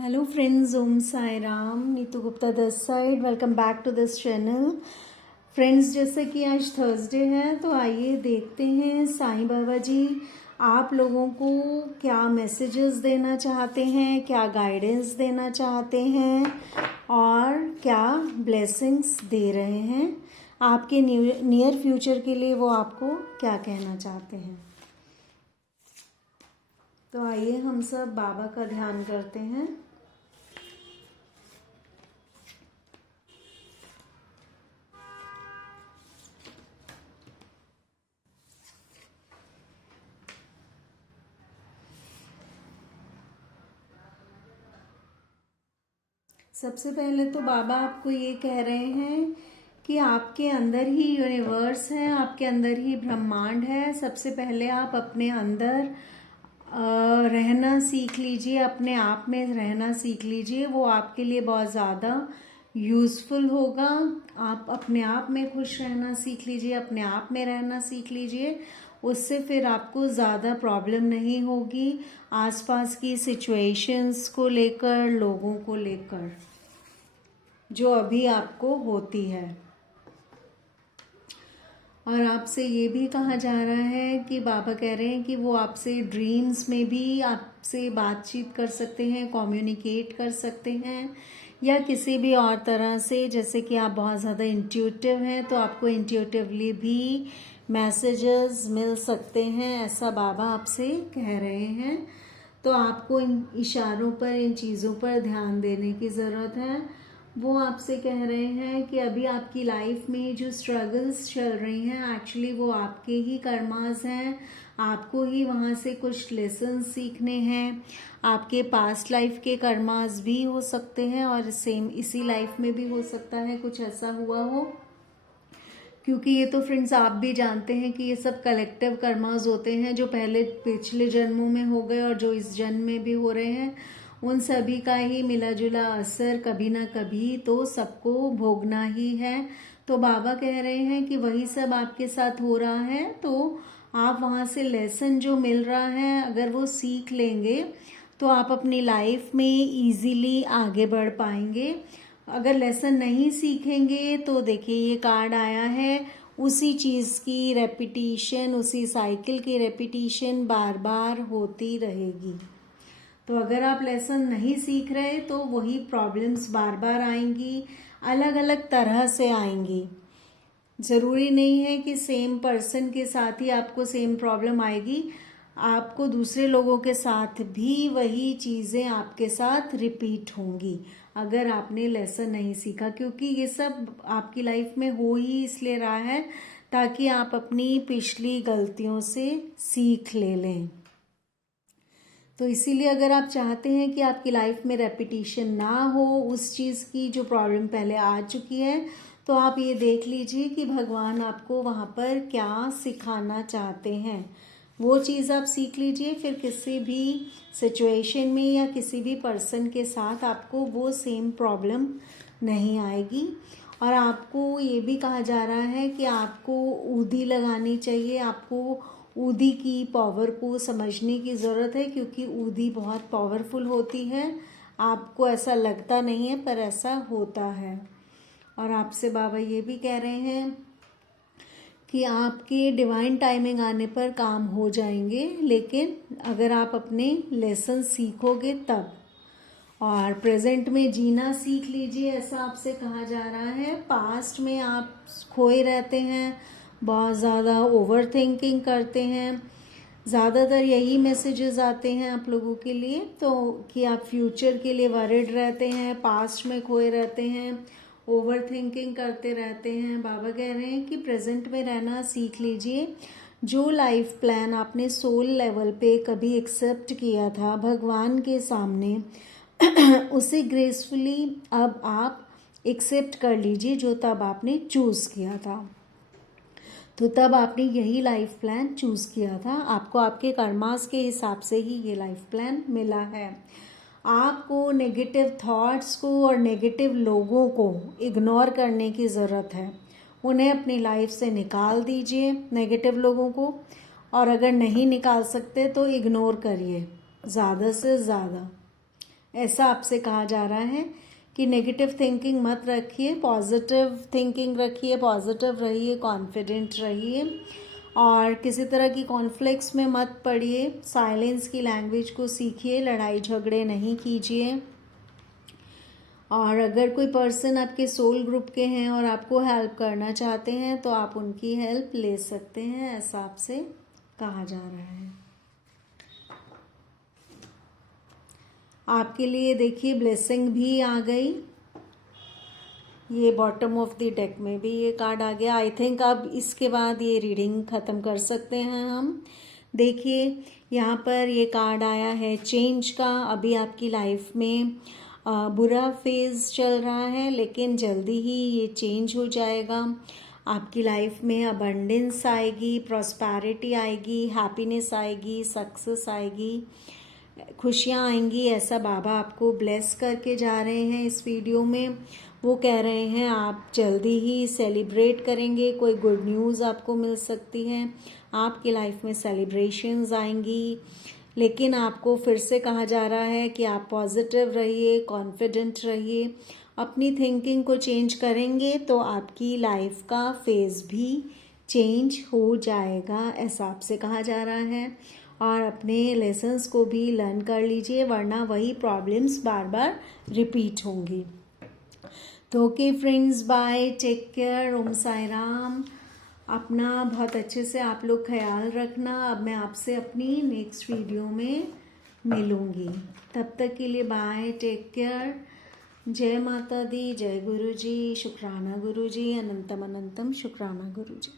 Hello friends, Om Sai Ram. Neetu Gupta this side. Welcome back to this channel. Friends, जैसे कि आज Thursday है तो आइए देखते हैं साईं बाबा जी आप लोगों को क्या मैसेजेस देना चाहते हैं, क्या गाइडेंस देना चाहते हैं और क्या ब्लेसिंग्स दे रहे हैं आपके नियर फ्यूचर के लिए। वो आपको क्या कहना चाहते हैं। तो आइए हम सब बाबा का ध्यान करते हैं। सबसे पहले तो बाबा आपको ये कह रहे हैं कि आपके अंदर ही यूनिवर्स है, आपके अंदर ही ब्रह्मांड है। सबसे पहले आप अपने अंदर रहना सीख लीजिए, अपने आप में रहना सीख लीजिए। वो आपके लिए बहुत ज़्यादा यूज़फुल होगा। आप अपने आप में खुश रहना सीख लीजिए, अपने आप में रहना सीख लीजिए। उससे फिर आपको ज़्यादा प्रॉब्लम नहीं होगी आसपास की सिचुएशंस को लेकर, लोगों को लेकर, जो अभी आपको होती है। और आपसे ये भी कहा जा रहा है कि बाबा कह रहे हैं कि वो आपसे ड्रीम्स में भी आपसे बातचीत कर सकते हैं, कम्युनिकेट कर सकते हैं, या किसी भी और तरह से। जैसे कि आप बहुत ज़्यादा इंट्यूटिव हैं तो आपको इंट्यूटिवली भी मैसेजेस मिल सकते हैं, ऐसा बाबा आपसे कह रहे हैं। तो आपको इन इशारों पर, इन चीज़ों पर ध्यान देने की ज़रूरत है। वो आपसे कह रहे हैं कि अभी आपकी लाइफ में जो स्ट्रगल्स चल रही हैं, एक्चुअली वो आपके ही कर्मास हैं। आपको ही वहाँ से कुछ लेसन सीखने हैं। आपके पास्ट लाइफ के कर्मास भी हो सकते हैं और सेम इसी लाइफ में भी हो सकता है कुछ ऐसा हुआ हो, क्योंकि ये तो फ्रेंड्स आप भी जानते हैं कि ये सब कलेक्टिव कर्मास होते हैं जो पहले पिछले जन्मों में हो गए और जो इस जन्म में भी हो रहे हैं। उन सभी का ही मिला जुला असर कभी ना कभी तो सबको भोगना ही है। तो बाबा कह रहे हैं कि वही सब आपके साथ हो रहा है, तो आप वहाँ से लेसन जो मिल रहा है अगर वो सीख लेंगे तो आप अपनी लाइफ में इजीली आगे बढ़ पाएंगे। अगर लेसन नहीं सीखेंगे तो देखिए ये कार्ड आया है, उसी चीज़ की रेपिटिशन, उसी साइकिल की रेपिटिशन बार बार होती रहेगी। तो अगर आप लेसन नहीं सीख रहे तो वही प्रॉब्लम्स बार बार आएंगी, अलग अलग तरह से आएंगी। ज़रूरी नहीं है कि सेम पर्सन के साथ ही आपको सेम प्रॉब्लम आएगी, आपको दूसरे लोगों के साथ भी वही चीज़ें आपके साथ रिपीट होंगी अगर आपने लेसन नहीं सीखा। क्योंकि ये सब आपकी लाइफ में हो ही इसलिए रहा है ताकि आप अपनी पिछली गलतियों से सीख ले लें। तो इसीलिए अगर आप चाहते हैं कि आपकी लाइफ में रेपिटिशन ना हो उस चीज़ की जो प्रॉब्लम पहले आ चुकी है, तो आप ये देख लीजिए कि भगवान आपको वहाँ पर क्या सिखाना चाहते हैं। वो चीज़ आप सीख लीजिए, फिर किसी भी सिचुएशन में या किसी भी पर्सन के साथ आपको वो सेम प्रॉब्लम नहीं आएगी। और आपको ये भी कहा जा रहा है कि आपको ऊदी लगानी चाहिए, आपको ऊदी की पावर को समझने की ज़रूरत है, क्योंकि ऊदी बहुत पावरफुल होती है। आपको ऐसा लगता नहीं है पर ऐसा होता है। और आपसे बाबा ये भी कह रहे हैं कि आपके डिवाइन टाइमिंग आने पर काम हो जाएंगे, लेकिन अगर आप अपने लेसन सीखोगे तब। और प्रेजेंट में जीना सीख लीजिए, ऐसा आपसे कहा जा रहा है। पास्ट में आप खोए रहते हैं, बहुत ज़्यादा ओवर थिंकिंग करते हैं, ज़्यादातर यही मैसेजेस आते हैं आप लोगों के लिए। तो कि आप फ्यूचर के लिए वरिड रहते हैं, पास्ट में खोए रहते हैं, ओवर थिंकिंग करते रहते हैं। बाबा कह रहे हैं कि प्रेजेंट में रहना सीख लीजिए। जो लाइफ प्लान आपने सोल लेवल पे कभी एक्सेप्ट किया था भगवान के सामने उसे ग्रेसफुली अब आप एक्सेप्ट कर लीजिए, जो तब आपने चूज़ किया था। तो तब आपने यही लाइफ प्लान चूज़ किया था, आपको आपके कर्मास के हिसाब से ही ये लाइफ प्लान मिला है। आपको नेगेटिव थॉट्स को और नेगेटिव लोगों को इग्नोर करने की ज़रूरत है। उन्हें अपनी लाइफ से निकाल दीजिए, नेगेटिव लोगों को। और अगर नहीं निकाल सकते तो इग्नोर करिए ज़्यादा से ज़्यादा। ऐसा आपसे कहा जा रहा है कि नेगेटिव थिंकिंग मत रखिए, पॉजिटिव थिंकिंग रखिए, पॉजिटिव रहिए, कॉन्फिडेंट रहिए और किसी तरह की कॉन्फ्लिक्ट्स में मत पड़िए। साइलेंस की लैंग्वेज को सीखिए, लड़ाई झगड़े नहीं कीजिए। और अगर कोई पर्सन आपके सोल ग्रुप के हैं और आपको हेल्प करना चाहते हैं तो आप उनकी हेल्प ले सकते हैं, ऐसा आपसे कहा जा रहा है। आपके लिए देखिए ब्लेसिंग भी आ गई, ये बॉटम ऑफ द डेक में भी ये कार्ड आ गया। आई थिंक अब इसके बाद ये रीडिंग ख़त्म कर सकते हैं हम। देखिए यहाँ पर ये कार्ड आया है चेंज का। अभी आपकी लाइफ में बुरा फेज़ चल रहा है, लेकिन जल्दी ही ये चेंज हो जाएगा। आपकी लाइफ में अबंडेंस आएगी, प्रॉस्पेरिटी आएगी, हैप्पीनेस आएगी, सक्सेस आएगी, खुशियाँ आएंगी। ऐसा बाबा आपको ब्लेस करके जा रहे हैं इस वीडियो में। वो कह रहे हैं आप जल्दी ही सेलिब्रेट करेंगे, कोई गुड न्यूज़ आपको मिल सकती है, आपकी लाइफ में सेलिब्रेशंस आएंगी। लेकिन आपको फिर से कहा जा रहा है कि आप पॉजिटिव रहिए, कॉन्फिडेंट रहिए। अपनी थिंकिंग को चेंज करेंगे तो आपकी लाइफ का फेज़ भी चेंज हो जाएगा, ऐसा आपसे कहा जा रहा है। और अपने लेसन्स को भी लर्न कर लीजिए, वरना वही प्रॉब्लम्स बार बार रिपीट होंगी। तो okay friends, bye, take care, Om Sai Ram. अपना बहुत अच्छे से आप लोग ख्याल रखना। अब मैं आपसे अपनी नेक्स्ट वीडियो में मिलूँगी, तब तक के लिए बाय, टेक केयर। जय माता दी, जय गुरु जी, शुक्राना गुरु जी, अनंतम अनंतम शुक्राना गुरु जी।